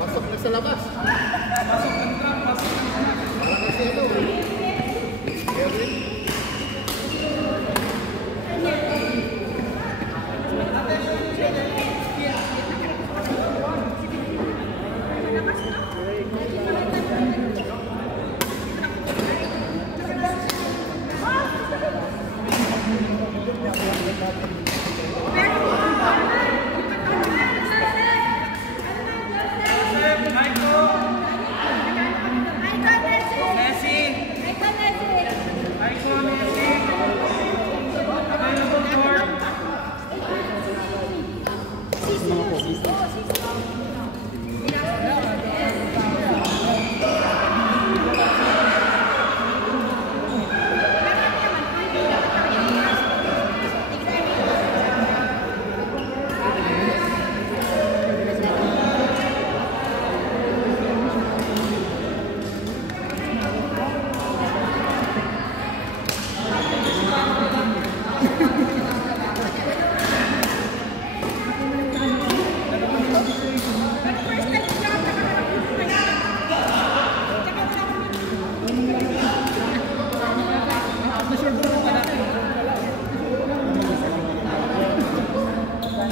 Pasok na sa labas. Pasok ng drum, pasok ng drum.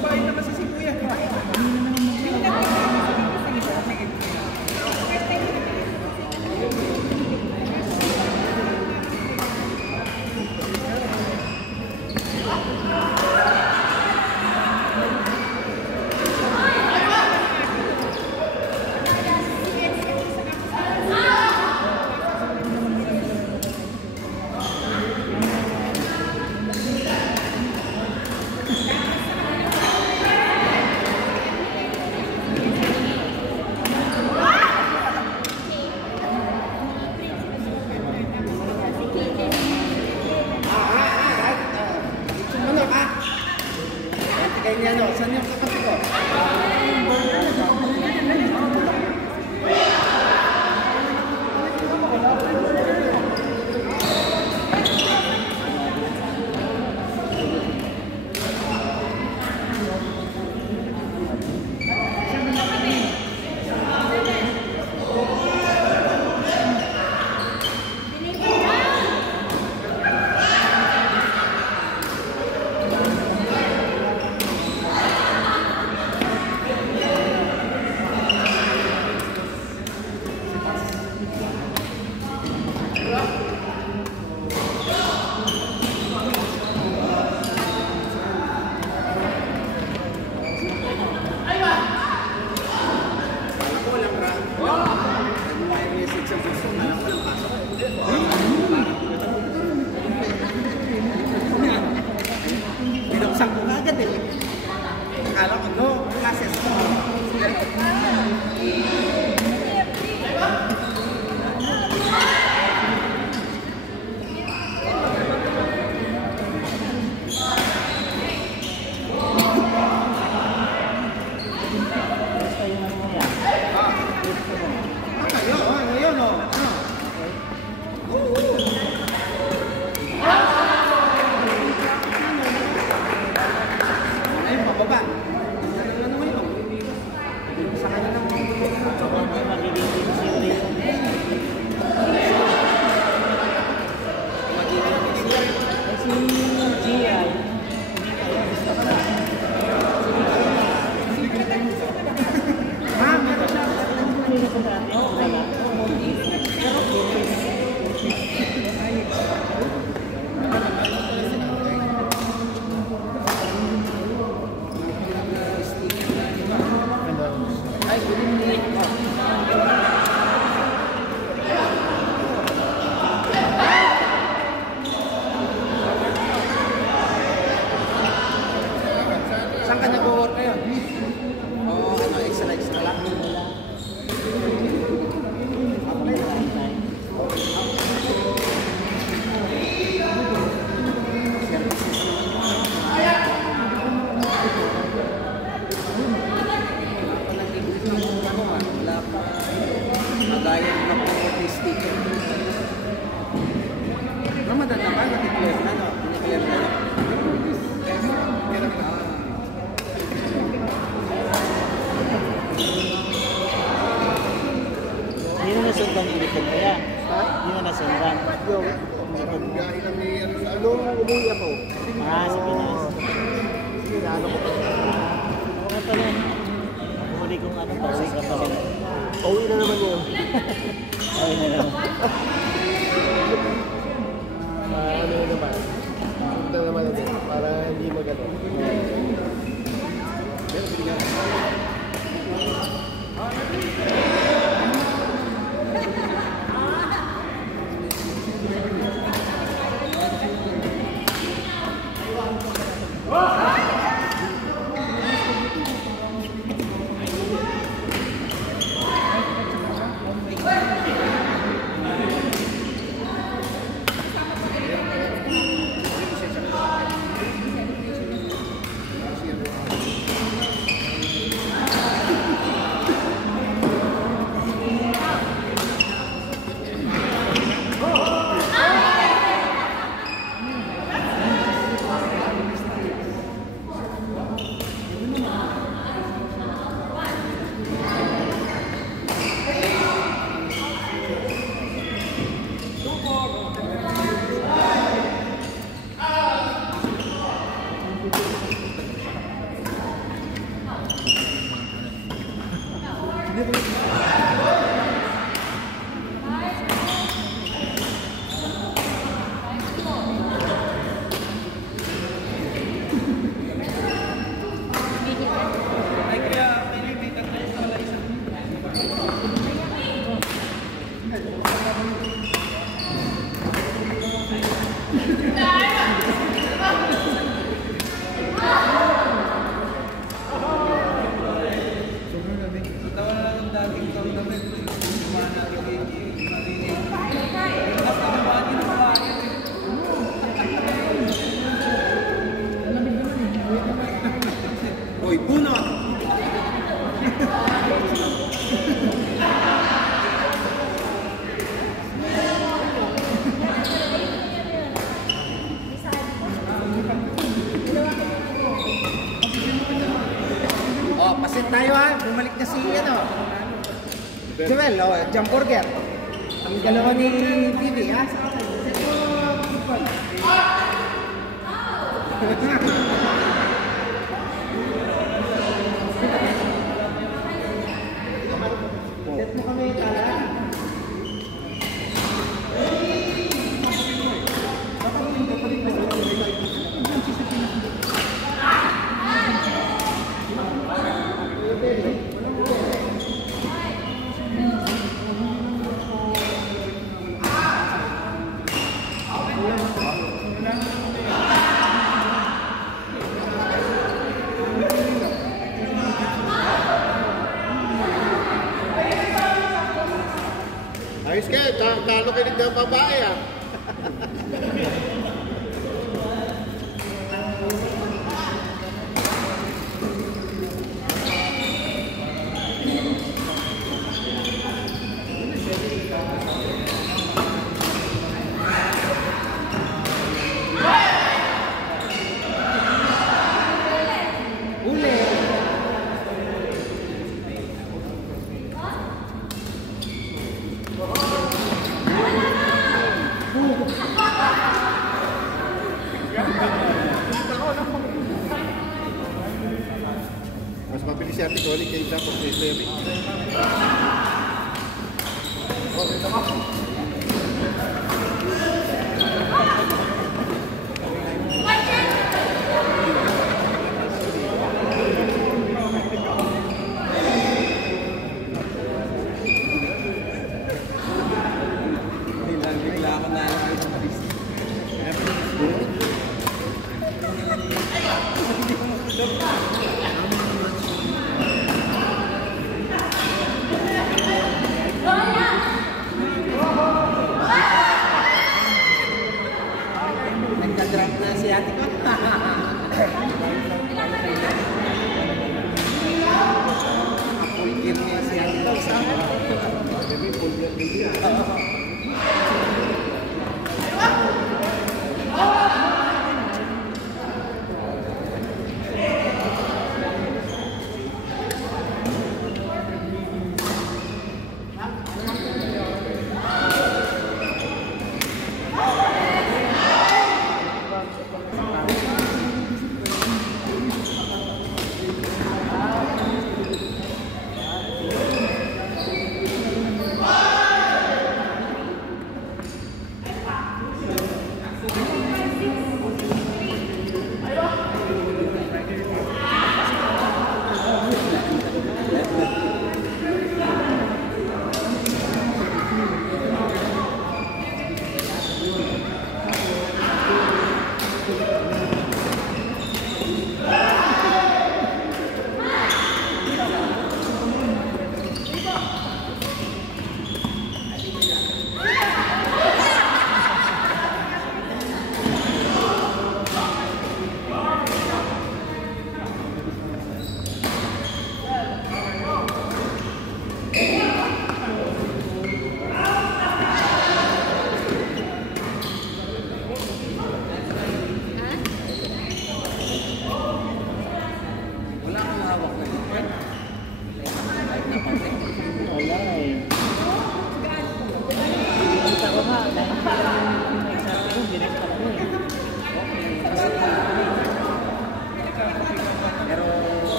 Para kasi ano. Saan yung kapatid ko? Binuksan ko agad eh. Akala ko, no, classes ko. nasundan ulitin mo yan. Ha? Hindi na nasundan. Yung, biyahe kami ano sa ano, umuwi ako. Sa Pinas. Sige, ano ko. Oo pala. Huli kong ano, pauwi ka pa rin. Pauwi na naman yun. Ay na lang. Ano yun naman. Punta naman natin para hindi magano. Uy, bunot! Oh, pasit tayo ha. Bumalik na si ano. Joel, oh, jump burger. Ang dalawa ni Bibi ha. Set mo kami tala. Ayos ka, talo kinig ng babae ah. Mas mabilis si Ate Colin kaysa pag may swimming. Oh, ito ka. Bigla ako na lang. Go!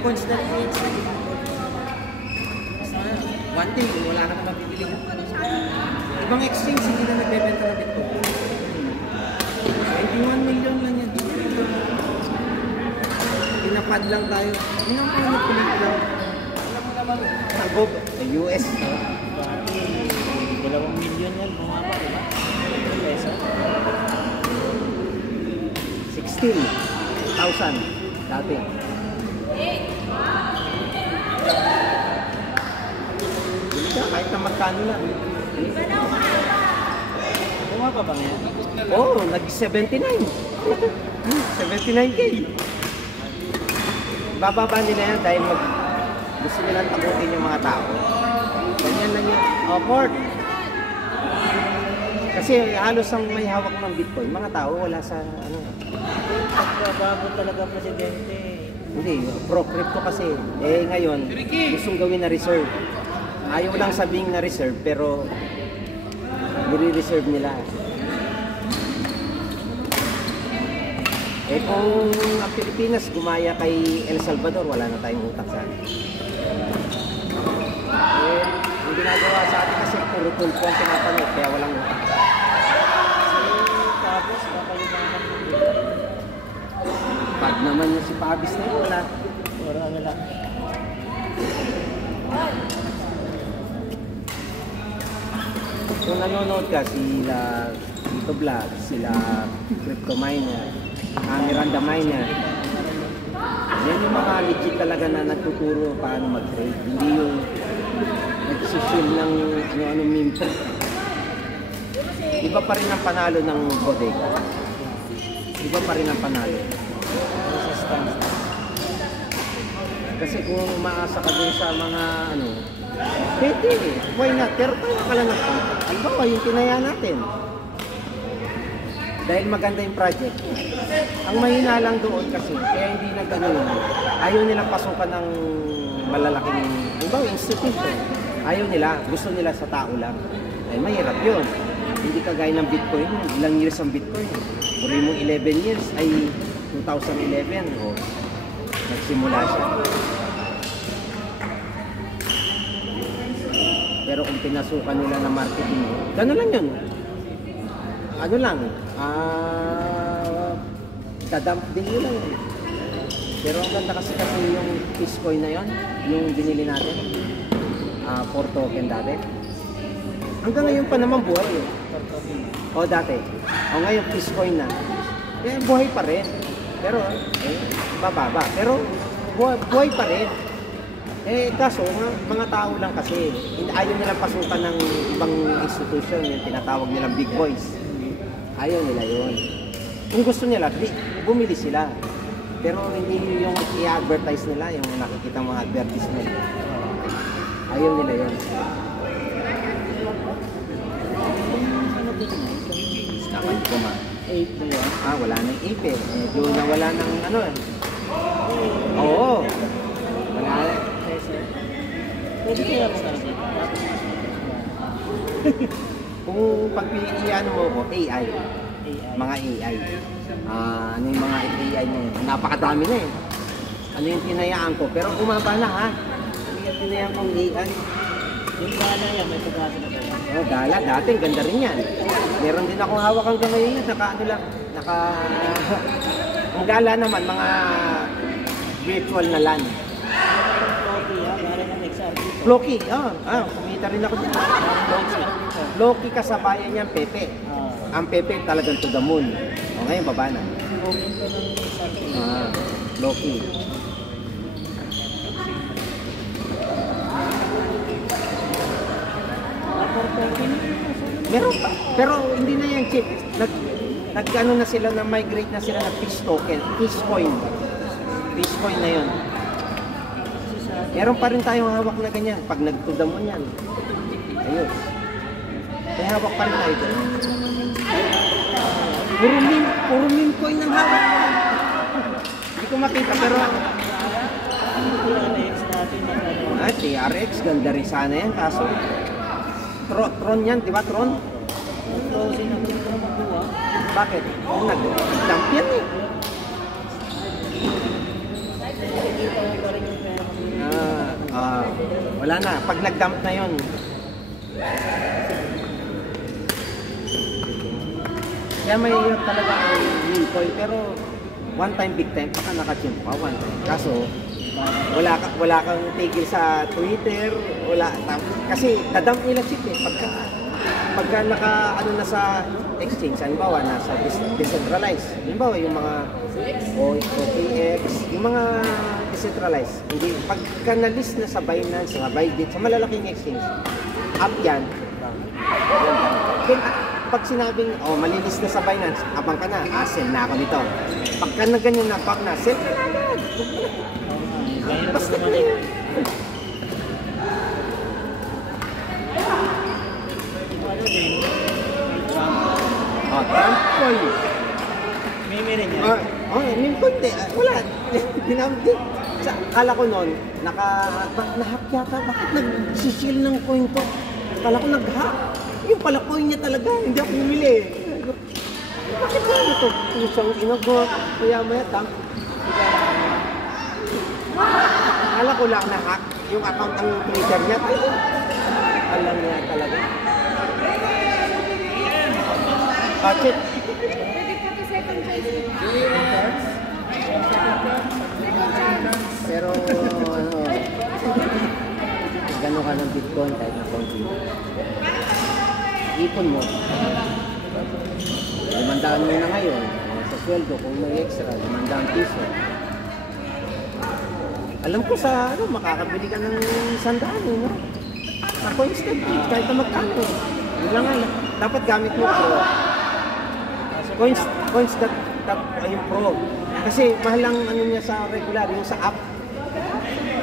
coins na rin na one day, wala ka na mapipili. Ibang exchange, hindi na nagbebenta ng Bitcoin. 21 million lang yan. Pinapad lang tayo. Hindi naman pa nagpulit lang. Tagob, sa US. Dati, 2 milyon yan, bumaba, diba? Peso. 16,000 dati. Hindi ka, kahit na magkano lang. Bumaba ba ngayon? Oo, nag-79. 79K. Bababa nila yan dahil gusto nilang takutin yung mga tao. Ganyan lang yan. Port. Kasi halos ang may hawak ng Bitcoin, mga tao wala sa ano. Pagbabago talaga presidente. Hindi, pro-crypto kasi. Eh ngayon, gustong gawin na reserve. Ayaw lang sabing na reserve, pero nire-reserve nila. Eh kung ang Pilipinas gumaya kay El Salvador, wala na tayong utang sa atin. Eh, ang ginagawa sa atin kasi puro tulpo ang pinapanood, kaya walang utang. Tapos, baka yung mga Pag naman yung si Pabis na yun, wala. or ano lang. Kung nanonood ka, sila Tito Vlog, sila Crypto Miner, Miranda Miner, yan yung mga legit talaga na nagtuturo paano mag-trade. Hindi yung nagsishil ng ano-ano meme. Iba pa rin ang panalo ng bodega. Iba pa rin ang panalo. Resistance. Kasi kung umaasa ka dun sa mga ano, pwede eh. Why not? Pero paano ka lang natin? Halimbawa yung tinaya natin. Dahil maganda yung project. Ang mahina lang doon kasi, kaya hindi nag-ano yun. Ayaw nilang pasukan ng malalaking, halimbawa institution. Ayaw nila, gusto nila sa tao lang. Ay mahirap yun. Hindi kagaya ng Bitcoin, ilang years ang Bitcoin. Puri mo 11 years, ay 2011, o nagsimula siya. Pero kung pinasukan nila na marketing, gano'n lang yun. Ano lang, dadump din yun lang. Pero ang ganda kasi yung Piscoin na yun, yung binili natin, 4 token dati. Hanggang ngayon pa naman buhay eh. O dati. O ngayon Piscoin na. Eh buhay pa rin. Pero bababa. Pero buhay pa rin. Eh kaso mga tao lang kasi ayaw nilang pasukan ng ibang institution, yung tinatawag nilang big boys. Ayaw nila yun. Kung gusto nila, bumili sila. Pero hindi yung i-advertise nila, yung nakikita mga advertisement. Ayaw nila yun. Ano ba yun? Nakon ko ma. 8 ba yun? Wala nang ipin. Medyo nawala ng ano eh. Oo. Wala. Pwede kaya mas natin. Kung pagpilian mo ko, AI. Mga AI. Ano yung mga AI mo? Napakadami na eh. Ano yung tinayaan ko? Pero umaba na ha. Ano yung tinayaan kong AI? Yung gala yan, may pagkasa na ba yan? Oh, gala. Dati, ganda rin yan. Meron din akong hawak hanggang ngayon yun. Ano lang. Ang gala naman, mga virtual na LAN. Floppy ha, gala ng XRP. Floki. Kumita rin ako dyan. Floki. Floki kasabayan niyan, Pepe. Ang Pepe talagang to the moon. O ngayon, baba na. Open ko ng XRP. Floki. Meron pa. Pero hindi na yan cheap. Nag-ano na sila, na-migrate na sila na Peace token. Peace coin. Peace coin na yun. Meron pa rin tayong hawak na ganyan. Pag nagtudamon yan. Ayun. May hawak pa rin tayo doon. Puro meme coin ng hawak. Hindi ko makita pero... TRX natin na ano. TRX, ganda rin sana yan. Kaso, Tron yan, di ba Tron? Frozen ang dito magbuwa. Bakit? Nag-dump yan eh. Nakikita mo pa rin yung wala na. Pag nag-dump na yon. Kaya may hirap talaga ang mean coin, pero one time, big time, baka nakachimp pa one time. Kaso, wala kang tigil sa Twitter, kasi dadump nila chip eh. Pagka ano na sa exchange, halimbawa nasa decentralized, halimbawa yung mga OKX, yung mga decentralized, hindi, pagka na-list na sa Binance, sa Bybit, sa malalaking exchange, up yan. Then, pag sinabing, malinis na sa Binance, abang ka na, sell na ako nito. Pagka na ganyan na, pag na, sell ka na agad. Basta ka na. Ano din? Trump coin. May meron yan. Yung konti. Wala. Kala ko noon, nahack yata. Bakit nag-seal ng coin to? Kala ko nag-hack. Yung pala coin niya talaga. Hindi ako bumili. Bakit ba ito? Isang inagot. Kaya maya tank. Kala ko lang na-hack. Yung account ang Twitter niya. Alam niya talaga. Chip. Pero gano'n ka ng Bitcoin kahit na konti. Ipon mo. 500 mo na ngayon. Sa sweldo, kung may extra, 500 piso. Alam ko sa makakabili ka ng 100, no? Sa coins na kahit na magkano. Yun lang nga. Dapat gamit mo pro. Coins that yung pro. Kasi mahal ang ano niya sa regular, yung sa app.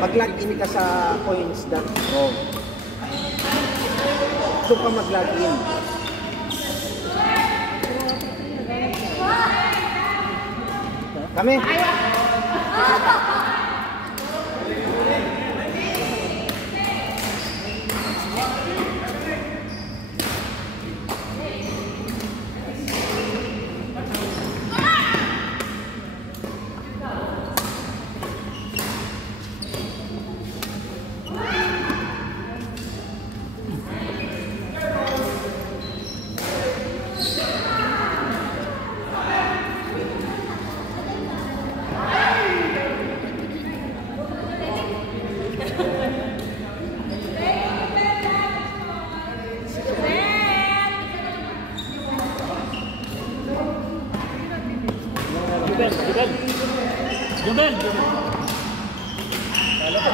Mag-login ka sa coins.pro. So ka mag-login. Kami. Jubel! Kala ko,